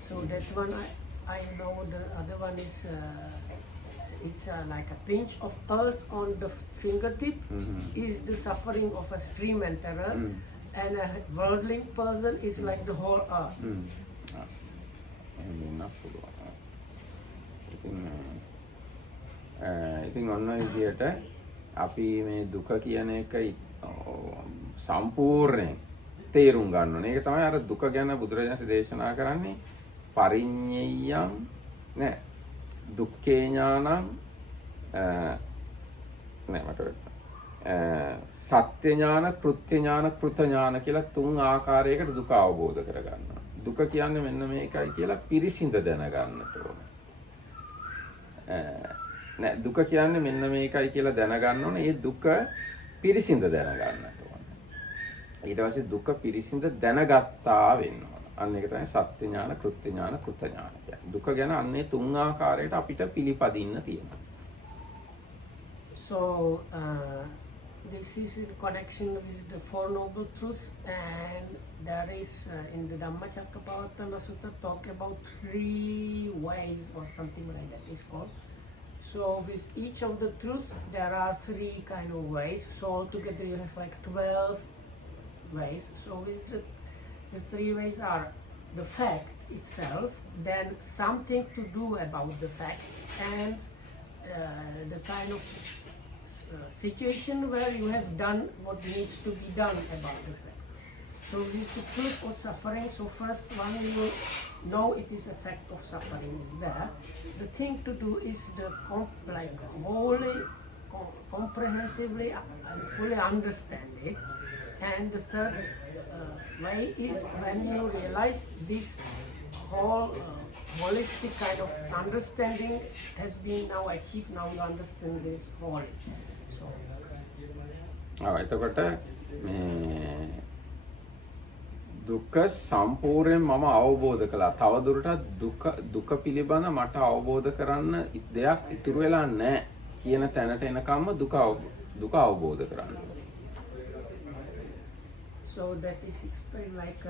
So that one I know. The other one is it's like a pinch of earth on the fingertip is the suffering of a stream enterer, and a worldling person is like the whole earth. ඉතින් ඔන්න විදියට අපි මේ දුක කියන එක සම්පූර්ණයෙන් තේරුම් ගන්න ඕනේ. ඒක තමයි අර දුක ගැන බුදුරජාණන් දේශනා කරන්නේ පරිඤ්ඤයං නෑ දුක්ඛේ ඥානං සත්‍ය ඥාන, කෘත්‍ය ඥාන, කෘත ඥාන කියලා තුන් ආකාරයකට දුක අවබෝධ කරගන්නවා. දුක කියන්නේ මෙන්න මේකයි කියලා පිරිසිඳ දැනගන්නට ඕනේ. නෑ දුක කියන්නේ මෙන්න මේකයි කියලා දැනගන්න ඕනේ. ඒ දුක පිරිසිඳ දැනගන්නට ඕනේ. ඊට පස්සේ දුක පිරිසිඳ දැනගත්තා වෙන්න ඕනේ. අන්න ඒක තමයි සත්‍ය ඥාන, කෘත්‍ය ඥාන, කෘත ඥාන කියන්නේ. දුක ගැන අන්නේ තුන් ආකාරයට අපිට පිළිපදින්න තියෙනවා. So this is in connection with the Four Noble Truths, and there is in the Dhammacakkappavattana Sutta talk about 3 ways or something like that is called. So with each of the truths there are 3 kind of ways. So altogether you have like 12 ways. So with the 3 ways are the fact itself, then something to do about the fact, and the kind of situation where you have done what needs to be done about the fact. So this the truth of suffering. So first one, you know it is a fact of suffering is there. The thing to do is the wholly comprehensively and fully understand it. And the third way is when you realize this whole holistic kind of understanding has been now achieved. Now you understand this whole. So. එතකොට මේ දුක සම්පූර්ණයෙන් මම අවබෝධ කළා. තවදුරටත් දුක පිළිබඳ මට අවබෝධ කරන්න දෙයක් ඉතුරු වෙලා නැහැ කියන තැනට එනකම්ම දුක අවබෝධ කරන්න. So So that is explained like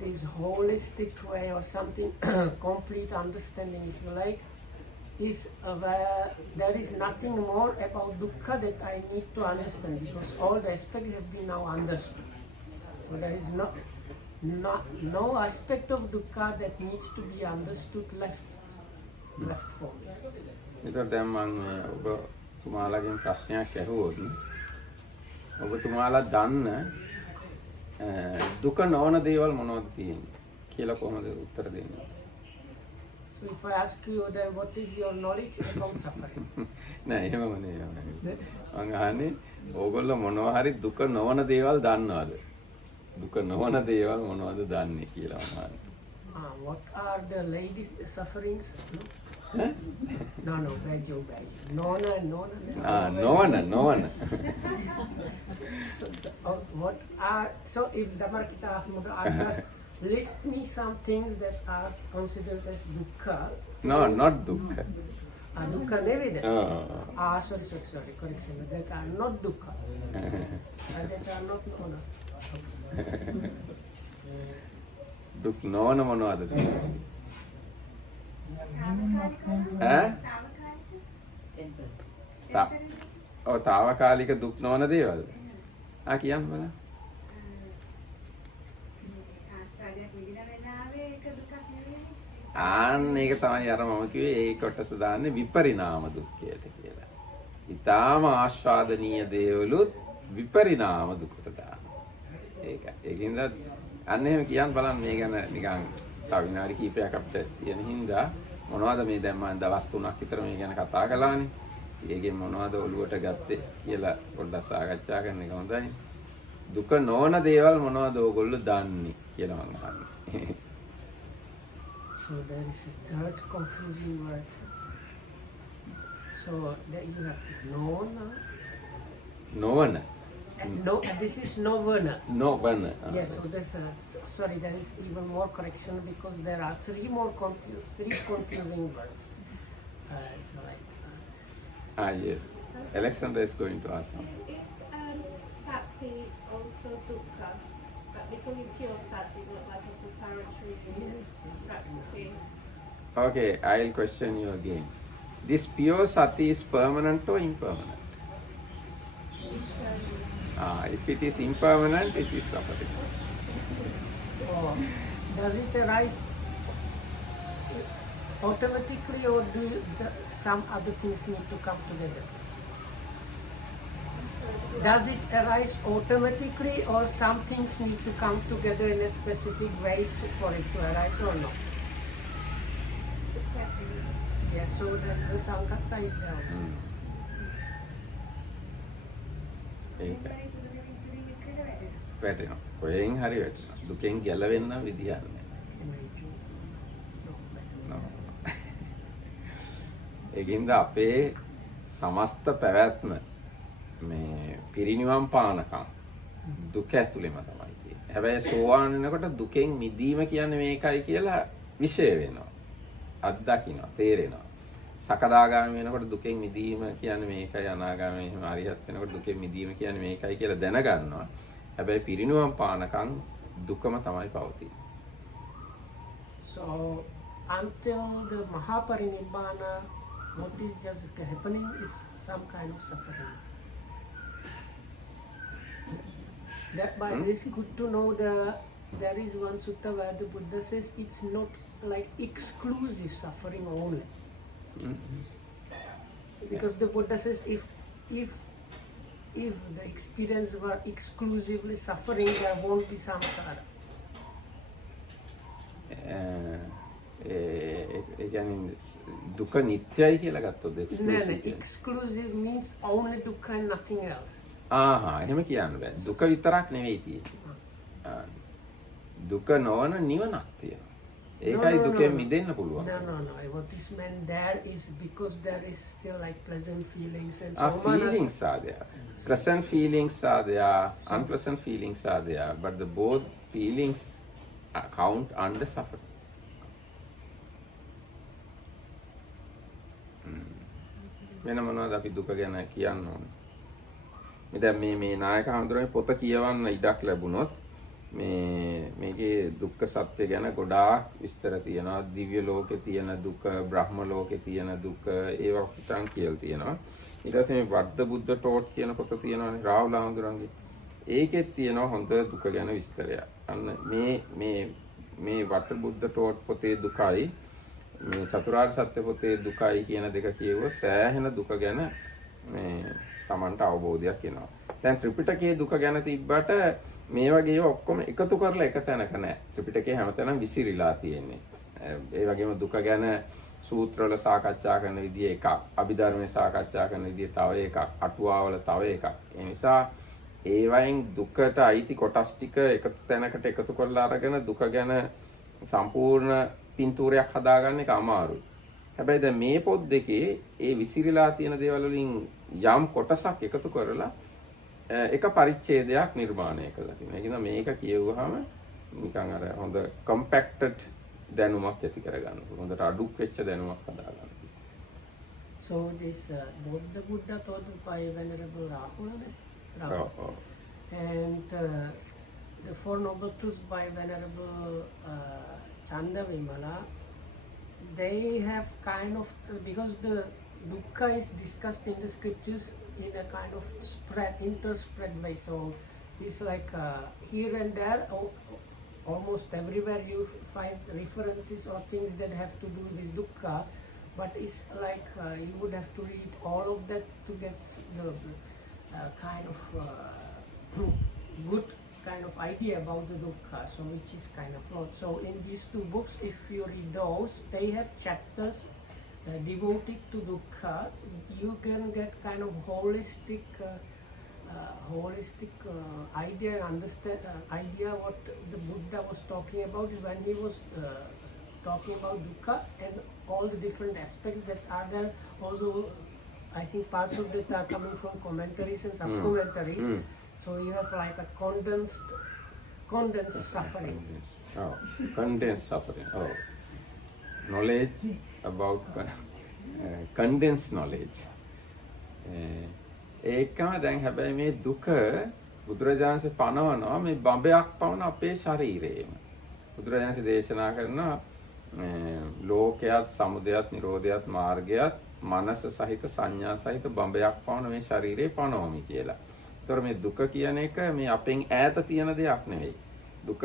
this holistic way or something, complete understanding, if you like, is where there is nothing more about dukkha that I need to understand, because all the aspects have been now understood. So there is no aspect of dukkha that needs to be understood left for me. ඒකට දැන් මම ඔබතුමාලාගෙන් ප්‍රශ්නයක් ඇහුවොත් ඔබතුමාලා දන්න දුක නොවන දේවල් මොනවද තියෙන්නේ කියලා කොහොමද උත්තර දෙන්නේ? So if I ask you that what is your knowledge about suffering? නෑ එහෙමම නෙවෙයි. මම අහන්නේ ඕගොල්ලෝ මොනවා හරි දුක නොවන දේවල් දන්නවද? දුක නොවන දේවල් මොනවද දන්නේ කියලා මම අහන්නේ. What are the ladies' sufferings? No, bad joke, bad. Nona. නොවන. What are, so if Damarkita Ahmad asks us, list me some things that are considered as dukkha. No, not dukkha. Dukkha neveda. Sorry, correction. That are not dukkha. That are not nona. දුක් නොවන මොනවද තියෙන්නේ? තාවකාලික දුක් නොවන දේවල්ද? කියන්න බලන්න. ඒක තමයි අර මම කිව්වේ ඒ කොටස දාන්නේ විපරිණාම දුක්ඛයට කියලා. ඊටාම ආස්වාදනීය දේවලුත් විපරිණාම දුකට දානවා. ඒකින්ද අන්න එහෙම කියන්න බලන්න මේ ගැන නිකන් තව විනාඩි කිහිපයක් අපිට තියෙන හින්දා මොනවද මේ දැන් මම දවස් 3ක් විතර මේ ගැන කතා කළානේ. ඒකෙන් මොනවද ඔළුවට ගත්තේ කියලා පොඩ්ඩක් සාකච්ඡා කරන එක හොඳයි. දුක නොවන දේවල් මොනවද ඕගොල්ලෝ දන්නේ කියලා මම අහන්නේ. So there is a third confusing word. So that you have නොවන. No, this is novana. නොවන. Yes, so there's sorry, there is even more correction because there are three confusing words. So like. Yes. Alexander is going to ask something. Is sati also dukkha? But becoming pure sati, not like a preparatory practices. Okay, I'll question you again. This pure sati is permanent or impermanent? If it is impermanent, it is suffering. Does it arise automatically, or do some other things need to come together? Does it arise automatically, or some things need to come together in a specific way for it to arise, or no? Yes, so the Sankata is there. වැටෙනවා. කොහෙන් හරි වැටෙනවා. දුකෙන් ගැලවෙන්න විදියක් නැහැ. ඒකින්ද අපේ සමස්ත පැවැත්ම මේ පිරිනිවන් පානකම් දුක ඇතුළෙම තමයි තියෙන්නේ. හැබැයි සෝවාන් වෙනකොට දුකෙන් මිදීම කියන්නේ මේකයි කියලා විශේෂ වෙනවා. අත්දකින්නවා, තේරෙනවා. සකදාගාමී වෙනකොට දුකෙන් මිදීම කියන්නේ මේකයි, අනාගාමී එහෙම අරිහත් වෙනකොට දුකෙන් මිදීම කියන්නේ මේකයි කියලා දැනගන්නවා. හැබැයි පිරිනුවම් පානකම් දුකම තමයි පවතින්නේ. So until the Mahaparinibbana, what is just happening is some kind of suffering. That by it's good to know there is one sutta where the Buddha says it's not like exclusive suffering only. Because the Buddha says if the experience were exclusively suffering, there won't be samsara. ඒ කියන්නේ දුක නිට්ටයයි කියලා ගත්තොත් exclusive means only dukkha and nothing else. එහෙම කියන්න බෑ. දුක විතරක් නෙවෙයි තියෙන්නේ. දුක නොවන නිවනක් තියෙනවා. ඒකයි දුකෙන් මිදෙන්න පුළුවන්. No. What this meant there is because there is still like pleasant feelings and so on. Feelings are there. Pleasant feelings are there. Unpleasant feelings are there. But the both feelings count under suffering. වෙන මොනවද අපි දුක ගැන කියන්න ඕනේ? දැන් මේ නායක හඳුරන්නේ පොත කියවන්න ඉඩක් ලැබුණොත් මේකේ දුක්ඛ සත්‍ය ගැන ගොඩාක් විස්තර තියෙනවා. දිව්‍ය ලෝකේ තියෙන දුක, බ්‍රහ්ම ලෝකේ තියෙන දුක, ඒවා හිතන් කියලා තියෙනවා. ඊට පස්සේ මේ වද්ද බුද්ධ ටෝට් කියන පොත තියෙනවානේ රාහුල හඳුරන්ගේ. ඒකෙත් තියෙනවා හොඳ දුක ගැන විස්තරයක්. අන්න මේ වද්ද බුද්ධ ටෝට් පොතේ දුකයි මේ චතුරාර්ය සත්‍ය පොතේ දුකයි කියන දෙක කියුවොත් සෑහෙන දුක ගැන මේ Tamanට අවබෝධයක් එනවා. දැන් ත්‍රිපිටකයේ දුක ගැන තිබ්බට මේ වගේ ඒවා ඔක්කොම එකතු කරලා එක තැනක නැහැ. ත්‍රිපිටකයේ හැමතැනම විසිරීලා තියෙන්නේ. ඒ වගේම දුක ගැන සූත්‍රවල සාකච්ඡා කරන විදිය එකක්, අභිධර්මයේ සාකච්ඡා කරන විදිය තව එකක්, අටුවාවල තව එකක්. ඒ නිසා ඒවයින් දුකට අයිති කොටස් ටික එකතු තැනකට එකතු කරලා අරගෙන දුක ගැන සම්පූර්ණ පින්තූරයක් හදාගන්න එක අමාරුයි. හැබැයි දැන් මේ පොත් දෙකේ ඒ විසිරීලා තියෙන දේවල් වලින් යම් කොටසක් එකතු කරලා එක පරිච්ඡේදයක් නිර්මාණය කළා තියෙනවා. ඒ කියන්නේ මේක කියවුවාම නිකන් අර හොඳ කම්පැක්ටඩ් දැනුමක් ඇති කරගන්න පුළුවන්. හොඳට අඩුක් වෙච්ච දැනුමක් හදාගන්න. So this both the Buddha taught by Venerable Rahula, and the Four Noble Truths by Venerable Chanda Vimala, they have kind of, because the dukkha is discussed in the scriptures in a kind of interspread way. So it's like here and there, almost everywhere you find references or things that have to do with dukkha, but it's like you would have to read all of that to get the kind of good kind of idea about the dukkha, so which is kind of lot. So in these two books, if you read those, they have chapters devoted to dukkha. You can get kind of holistic idea and understand idea what the Buddha was talking about when he was talking about dukkha and all the different aspects that are there. Also, I think parts of it are coming from commentaries and sub-commentaries. So you have like a condensed suffering. Oh, condensed suffering. Oh, knowledge about condensed knowledge. ඒකම දැන් හැබැයි මේ දුක බුදුරජාණන්සේ පනවනවා මේ බඹයක් පවන අපේ ශරීරයේම. බුදුරජාණන්සේ දේශනා කරනවා ලෝකයක්, සමුදයත්, නිරෝධයත්, මාර්ගයත්, මනස සහිත සංඥා සහිත බඹයක් පවන මේ ශරීරේ පනවමි කියලා. ඒතර මේ දුක කියන එක මේ අපෙන් ඈත තියෙන දෙයක් නෙවෙයි. දුක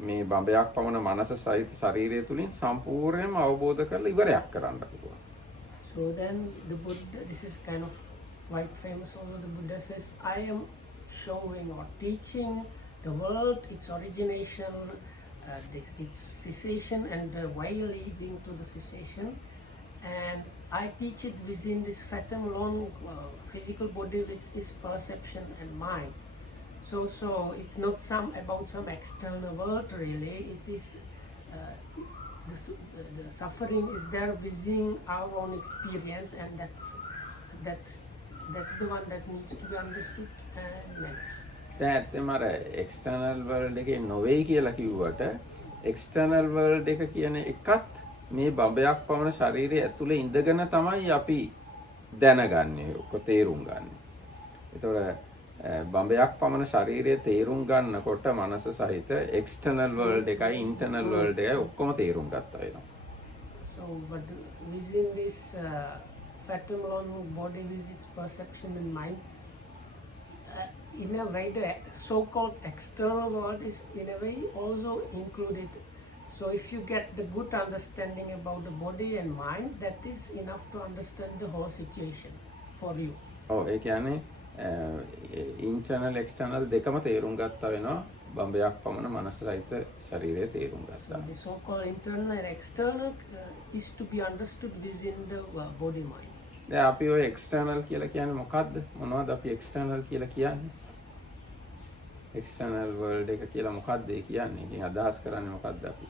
මේ බඹයක් පවන මනස සහිත ශරීරය තුලින් සම්පූර්ණයෙන්ම අවබෝධ කරලා ඉවරයක් කරන්න පුළුවන්. So then the Buddha, this is kind of quite famous also, the Buddha says, I am showing or teaching the world, its origination, its cessation and the way leading to the cessation, and I teach it within this fathom long physical body which is perception and mind. So it's not about some external world really, it is the suffering is there within our own experience, and that's the one that needs to be understood and managed. දැන් අර external world එකේ නොවේ කියලා කිව්වට external world එක කියන එකත් මේ බඹයක් පවන ශරීරයේ ඇතුලේ ඉඳගෙන තමයි අපි දැනගන්නේ, ඔක තේරුම් ගන්න. ඒතකොට බඹයක් පවන ශරීරයේ තේරුම් ගන්නකොට මනස සහිත external world එකයි internal world එකයි ඔක්කොම තේරුම් ගත්තා වෙනවා. So but within this fathom long body with its perception and mind, in a way the so-called external world is in a way also included. So if you get the good understanding about the body and mind, that is enough to understand the whole situation for you. ඔව් ඒ කියන්නේ internal external දෙකම තේරුම් ගත්තා වෙනවා බඹයක් පමණ මනස සහිත ශරීරය තේරුම් ගත්තා. So the so-called internal and external is to be understood within the body mind. දැන් අපි ඔය external කියලා කියන්නේ මොකද්ද? මොනවද අපි external කියලා කියන්නේ? external world එක කියලා මොකද්ද ඒ කියන්නේ? ඉතින් අදහස් කරන්නේ මොකද්ද අපි?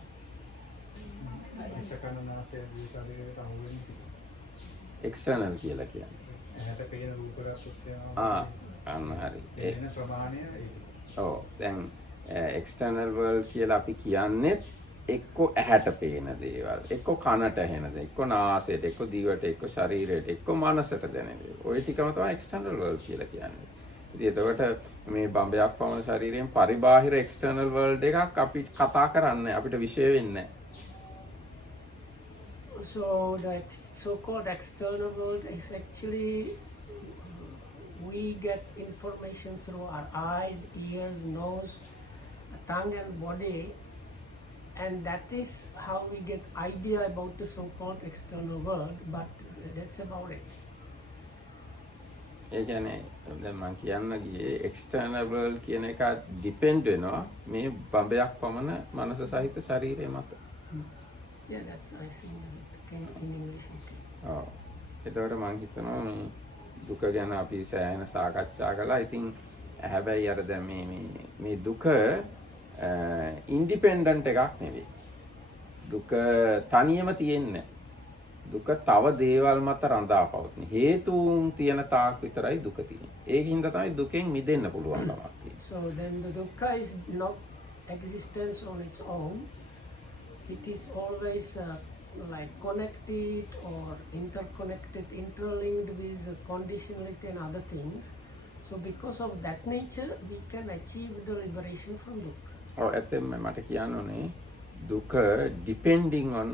external කියලා කියන්නේ. ඇහැට පේන රූපයක් තියෙනවා. අන්න හරි. ඒ ප්‍රමාණය ඔව් දැන් external world කියලා අපි කියන්නේ එක්ක ඇහැට පේන දේවල්, එක්ක කනට ඇහෙන දේ, එක්ක නාසයට, එක්ක දිවට, එක්ක ශරීරයට, එක්ක මනසට දැනෙන දේ. ওই ටිකම තමයි external world කියලා කියන්නේ. ඉතින් එතකොට මේ බම්බයක් පමණ ශරීරයෙන් පරිබාහිර එක්ස්ටර්නල් වර්ල්ඩ් එකක් අපි කතා කරන්නේ අපිට විශේෂ වෙන්නේ So the so-called external world is actually we get information through our eyes, ears, nose, tongue and body, and that is how we get idea about the so-called external world, but that's about it. ඒ කියන්නේ දැන් මම කියන්න ගියේ external world කියන එක ඩිපෙන්ඩ් වෙනවා මේ බම්බයක් පමණ මනස සහිත ශරීරය මත. Yeah, that's I see in English. Okay. ඔව්. එතකොට මම හිතනවා මේ දුක ගැන අපි සෑහෙන සාකච්ඡා කළා. ඉතින් හැබැයි අර දැන් මේ දුක ඉන්ඩිපෙන්ඩන්ට් එකක් නෙවෙයි. දුක තනියම තියෙන්නේ. දුක තව දේවල් මත රඳා පවතින. හේතුන් තියෙන තාක් විතරයි දුක තියෙන්නේ. ඒකින්ද තමයි දුකෙන් මිදෙන්න පුළුවන් කමක් තියෙන්නේ. So then the dukkha is not existence on its own. It is always like connected or interconnected, interlinked with conditionality and other things. So because of that nature, we can achieve the liberation from dukkha. ඔව් ඇත්තෙන්ම මට කියන්න ඕනේ දුක depending on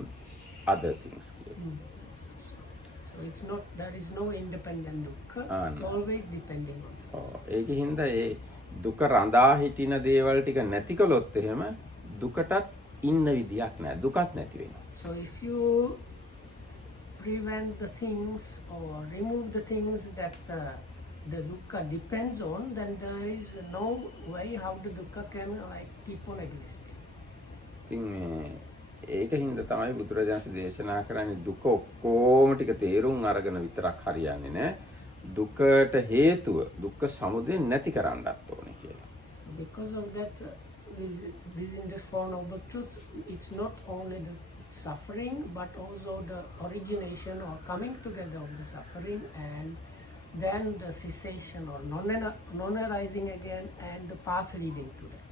other things. So it's not, there is no independent dukkha. It's no. always depending on something. ඔව් ඒකින්ද ඒ දුක රඳා හිටින දේවල් ටික නැති කළොත් එහෙම දුකටත් ඉන්න විදියක් නැහැ. දුකත් නැති වෙනවා. So if you prevent the things or remove the things that the dukkha depends on, then there is no way how the dukkha can like keep on existing. ඉතින් ඒකින්ද තමයි බුදුරජාණන් දේශනා කරන්නේ දුක ඔක්කොම ටික තේරුම් අරගෙන විතරක් හරියන්නේ නැහැ. දුකට හේතුව දුක්ඛ සමුදය නැති කරන්නත් ඕනේ කියලා. So because of that, this in the Four Noble Truths, it's not only the suffering but also the origination or coming together of the suffering, and then the cessation or non-arising again, and the path leading to that.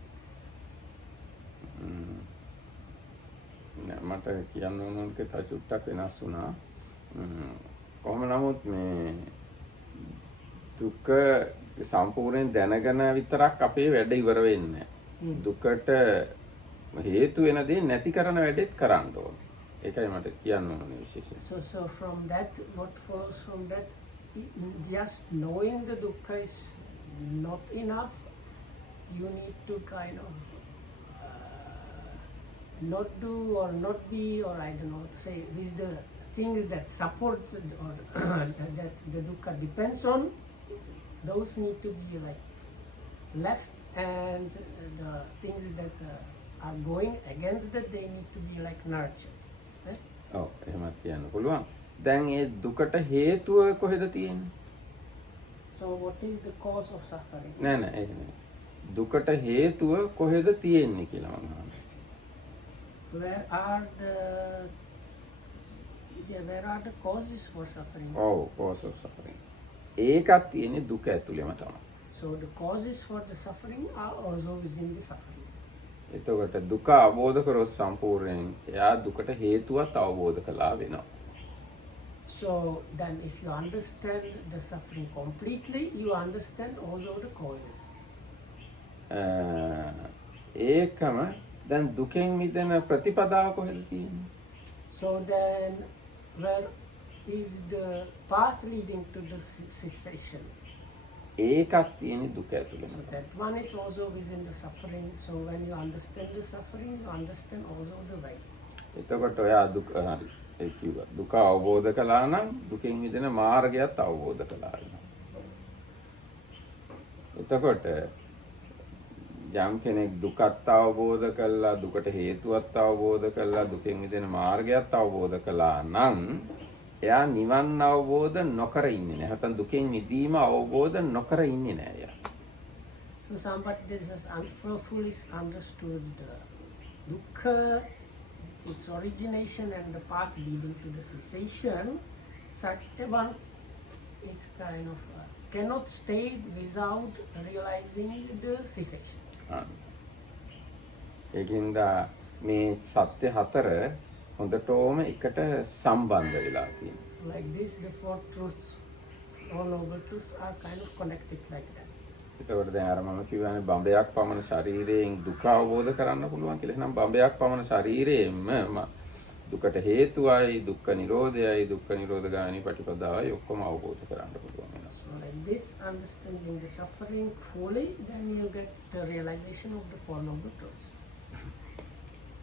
මට කියන්න ඕන එක තව චුට්ටක් වෙනස් වුණා. කොහොම නමුත් මේ දුක සම්පූර්ණයෙන් දැනගෙන විතරක් අපේ වැඩ ඉවර වෙන්නේ නැහැ. දුකට හේතු වෙන දේ නැති කරන වැඩෙත් කරන්න ඕනේ. ඒකයි මට කියන්න ඕනේ විශේෂයෙන්. So from that, what follows from that, just knowing the dukkha is not enough. You need to kind of not do or not be, or I don't know what to say, with the things that support or that the dukkha depends on, those need to be like left, and the things that are going against that, they need to be like nurtured. Right? ඔව් එහෙමත් කියන්න පුළුවන්. දැන් ඒ දුකට හේතුව කොහෙද තියෙන්නේ? So what is the cause of suffering? නෑ නෑ ඒක නෙවෙයි. දුකට හේතුව කොහෙද තියෙන්නේ කියලා මම අහන්නේ. Where are the causes for suffering? ඔව් cause of suffering. ඒකත් තියෙන්නේ දුක ඇතුළේම තමයි. So the causes for the suffering are also within the suffering. එතකොට දුක අවබෝධ කරොත් සම්පූර්ණයෙන් එයා දුකට හේතුවත් අවබෝධ කළා වෙනවා. So then if you understand the suffering completely, you understand also the causes. ඒකම දැන් දුකෙන් මිදෙන ප්‍රතිපදාව කොහෙද තියෙන්නේ? So then where is the path leading to the cessation? ඒකත් තියෙන්නේ දුක ඇතුළේම. So that one is also within the suffering. So when you understand the suffering, you understand also the way. එතකොට ඔයා දුක හරි ඒ කිව්වා. දුක අවබෝධ කළා නම් දුකෙන් මිදෙන මාර්ගයත් අවබෝධ කළා වෙනවා. එතකොට යම් කෙනෙක් දුකත් අවබෝධ කළා, දුකට හේතුවත් අවබෝධ කළා, දුකෙන් මිදෙන මාර්ගයත් අවබෝධ කළා නම් එයා නිවන් අවබෝධ නොකර ඉන්නේ නැහැ. නැත්නම් දුකෙන් මිදීම අවබෝධ නොකර ඉන්නේ නැහැ එයා. So somebody that has fully understood dukkha, its origination and the path leading to the cessation, such a one is kind of cannot stay without realizing the cessation. ඒකින්ද මේ සත්‍ය හතර හොඳටම එකට සම්බන්ධ වෙලා තියෙනවා. Like this, the four truths, all noble truths are kind of connected like that. එතකොට දැන් අර මම කියවනේ බඹයක් පමණ ශරීරයෙන් දුක අවබෝධ කරන්න පුළුවන් කියලා. එහෙනම් බඹයක් පමණ ශරීරයෙන්ම දුකට හේතුවයි, දුක්ඛ නිරෝධයයි, දුක්ඛ නිරෝධ ගාමිනී ප්‍රතිපදාවයි ඔක්කොම අවබෝධ කරන්න පුළුවන් වෙනවා. So like this, understanding the suffering fully, then you get the realization of the Four Noble Truths.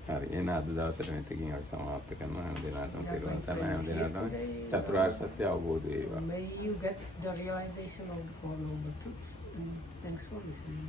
හරි එහෙනම් අද දවසට මෙතකින් අපි සමාප්ත කරනවා. හැම දිනකටම තෙරුවන් සරණයි. හැම දිනකටම චතුරාර්ය සත්‍ය අවබෝධ වේවා. May you get the realization of the Four Noble Truths. And thanks for listening.